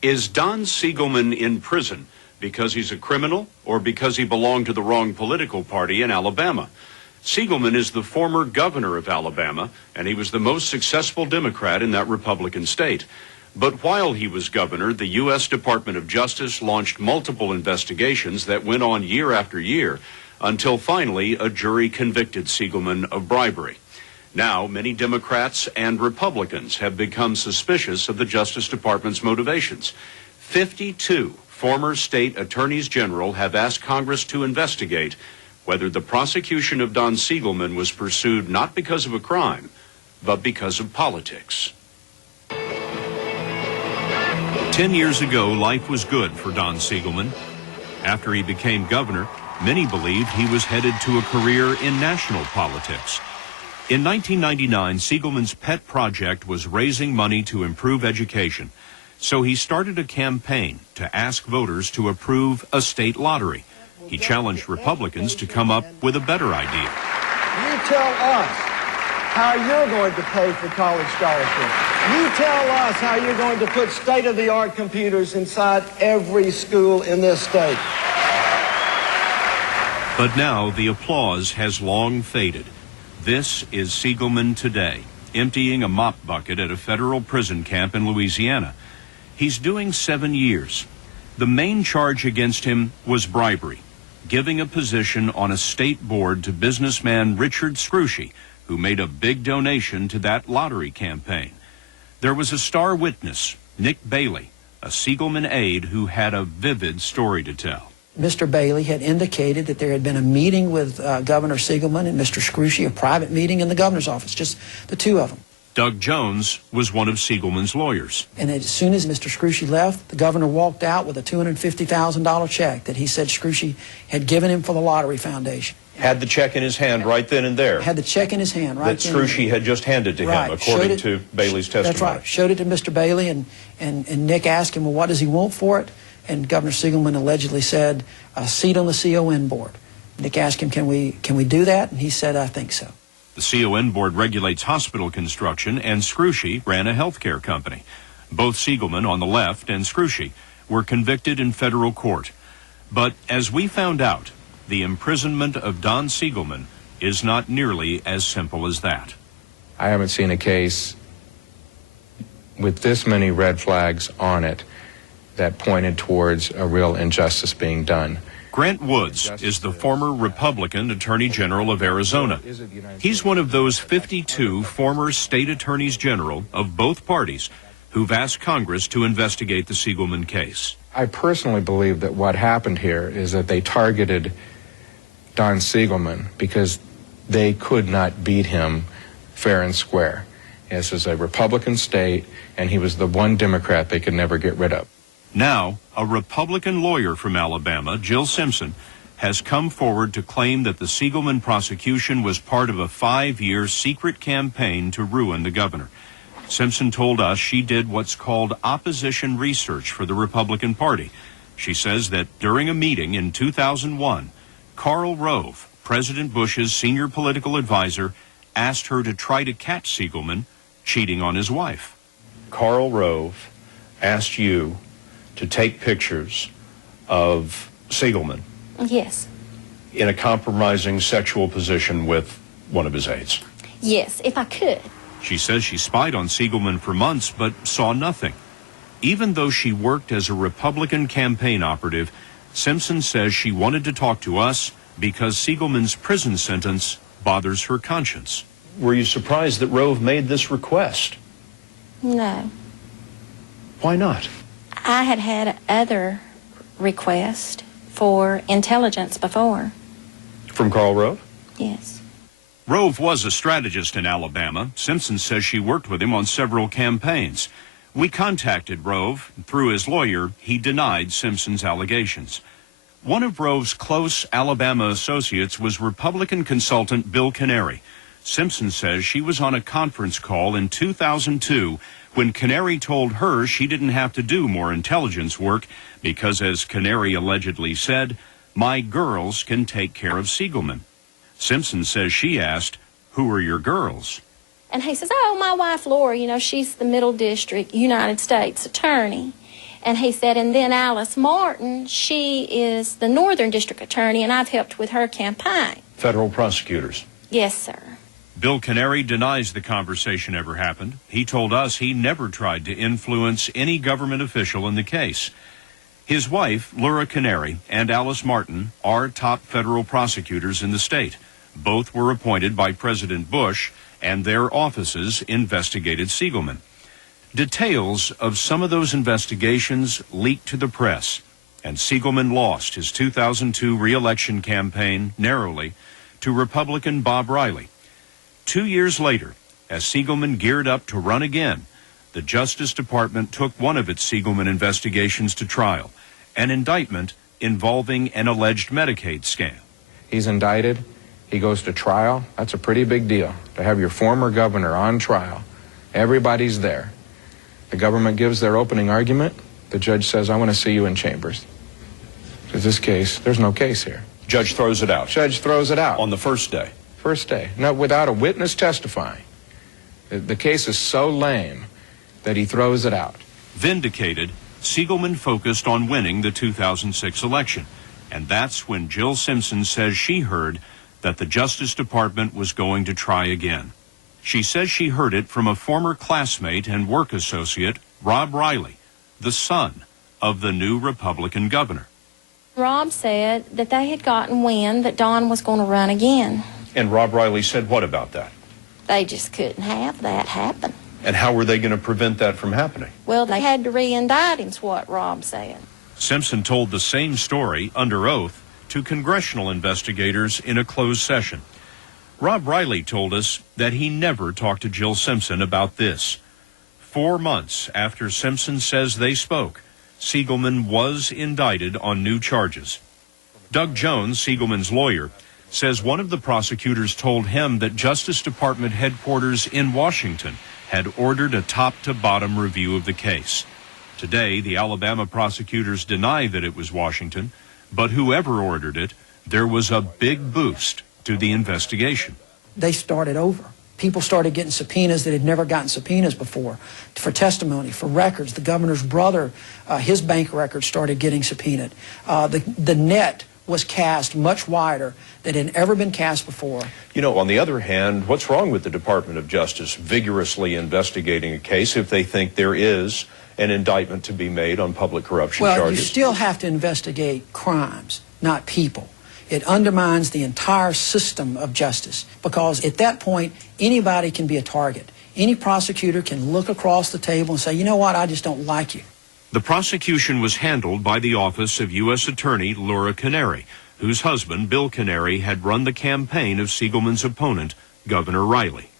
Is Don Siegelman in prison because he's a criminal or because he belonged to the wrong political party in Alabama? Siegelman is the former governor of Alabama, and he was the most successful Democrat in that Republican state. But while he was governor, the U.S. Department of Justice launched multiple investigations that went on year after year until finally a jury convicted Siegelman of bribery. Now, many Democrats and Republicans have become suspicious of the Justice Department's motivations. 52 former state attorneys general have asked Congress to investigate whether the prosecution of Don Siegelman was pursued not because of a crime, but because of politics. 10 years ago, life was good for Don Siegelman. After he became governor, many believed he was headed to a career in national politics. In 1999, Siegelman's pet project was raising money to improve education. So he started a campaign to ask voters to approve a state lottery. He challenged Republicans to come up with a better idea. You tell us how you're going to pay for college scholarships. You tell us how you're going to put state-of-the-art computers inside every school in this state. But now the applause has long faded. This is Siegelman today, emptying a mop bucket at a federal prison camp in Louisiana. He's doing 7 years. The main charge against him was bribery, giving a position on a state board to businessman Richard Scrushy, who made a big donation to that lottery campaign. There was a star witness, Nick Bailey, a Siegelman aide who had a vivid story to tell. Mr. Bailey had indicated that there had been a meeting with Governor Siegelman and Mr. Scrushy, a private meeting in the governor's office, just the two of them. Doug Jones was one of Siegelman's lawyers. And as soon as Mr. Scrushy left, the governor walked out with a $250,000 check that he said Scrushy had given him for the Lottery Foundation. Had the check in his hand right then and there. Had the check in his hand right then. That Scrushy had just handed to him, according to Bailey's testimony. That's right. Showed it to Mr. Bailey, and Nick asked him, well, what does he want for it? And Governor Siegelman allegedly said, a seat on the CON board. Nick asked him, can we do that? And he said, I think so. The CON board regulates hospital construction, and Scrushy ran a healthcare company. Both Siegelman on the left and Scrushy were convicted in federal court. But as we found out, the imprisonment of Don Siegelman is not nearly as simple as that. I haven't seen a case with this many red flags on it that pointed towards a real injustice being done. Grant Woods is the former Republican Attorney General of Arizona. He's one of those 52 former state attorneys general of both parties who've asked Congress to investigate the Siegelman case. I personally believe that what happened here is that they targeted Don Siegelman because they could not beat him fair and square. This is a Republican state, and he was the one Democrat they could never get rid of. Now, a Republican lawyer from Alabama, Jill Simpson, has come forward to claim that the Siegelman prosecution was part of a 5-year secret campaign to ruin the governor. Simpson told us she did what's called opposition research for the Republican Party. She says that during a meeting in 2001, Karl Rove, President Bush's senior political advisor, asked her to try to catch Siegelman cheating on his wife. Karl Rove asked you to take pictures of Siegelman. Yes. In a compromising sexual position with one of his aides. Yes, if I could. She says she spied on Siegelman for months but saw nothing. Even though she worked as a Republican campaign operative, Simpson says she wanted to talk to us because Siegelman's prison sentence bothers her conscience. Were you surprised that Rove made this request? No. Why not? I had had other requests for intelligence before. From Karl Rove? Yes. Rove was a strategist in Alabama. Simpson says she worked with him on several campaigns. We contacted Rove. Through his lawyer, he denied Simpson's allegations. One of Rove's close Alabama associates was Republican consultant Bill Canary. Simpson says she was on a conference call in 2002 when Canary told her she didn't have to do more intelligence work because, as Canary allegedly said, my girls can take care of Siegelman. Simpson says she asked, who are your girls? And he says, oh, my wife Laura, you know, she's the Middle District United States Attorney. And he said, and then Alice Martin, she is the Northern District Attorney, and I've helped with her campaign. Federal prosecutors. Yes, sir. Bill Canary denies the conversation ever happened. He told us he never tried to influence any government official in the case. His wife, Laura Canary, and Alice Martin are top federal prosecutors in the state. Both were appointed by President Bush, and their offices investigated Siegelman. Details of some of those investigations leaked to the press, and Siegelman lost his 2002 re-election campaign narrowly to Republican Bob Riley. 2 years later, as Siegelman geared up to run again, the Justice Department took one of its Siegelman investigations to trial, an indictment involving an alleged Medicaid scam. He's indicted. He goes to trial. That's a pretty big deal, to have your former governor on trial. Everybody's there. The government gives their opening argument. The judge says, I want to see you in chambers. In this case, there's no case here. Judge throws it out. Judge throws it out. On the first day. First day. No, without a witness testifying. The case is so lame that he throws it out. Vindicated, Siegelman focused on winning the 2006 election. And that's when Jill Simpson says she heard that the Justice Department was going to try again. She says she heard it from a former classmate and work associate, Rob Riley, the son of the new Republican governor. Rob said that they had gotten wind that Don was going to run again. And Rob Riley said what about that? They just couldn't have that happen. And how were they going to prevent that from happening? Well, they had to re-indict him's what Rob said. Simpson told the same story under oath to congressional investigators in a closed session. Rob Riley told us that he never talked to Jill Simpson about this. 4 months after Simpson says they spoke, Siegelman was indicted on new charges. Doug Jones, Siegelman's lawyer, says one of the prosecutors told him that Justice Department headquarters in Washington had ordered a top-to-bottom review of the case. Today, the Alabama prosecutors deny that it was Washington, but whoever ordered it, there was a big boost to the investigation. They started over. People started getting subpoenas that had never gotten subpoenas before for testimony, for records. The governor's brother, his bank records started getting subpoenaed. The net was cast much wider than had ever been cast before. You know, on the other hand, what's wrong with the Department of Justice vigorously investigating a case if they think there is an indictment to be made on public corruption charges? Well, you still have to investigate crimes, not people. It undermines the entire system of justice because at that point, anybody can be a target. Any prosecutor can look across the table and say, you know what, I just don't like you. The prosecution was handled by the office of U.S. Attorney Laura Canary, whose husband, Bill Canary, had run the campaign of Siegelman's opponent, Governor Riley.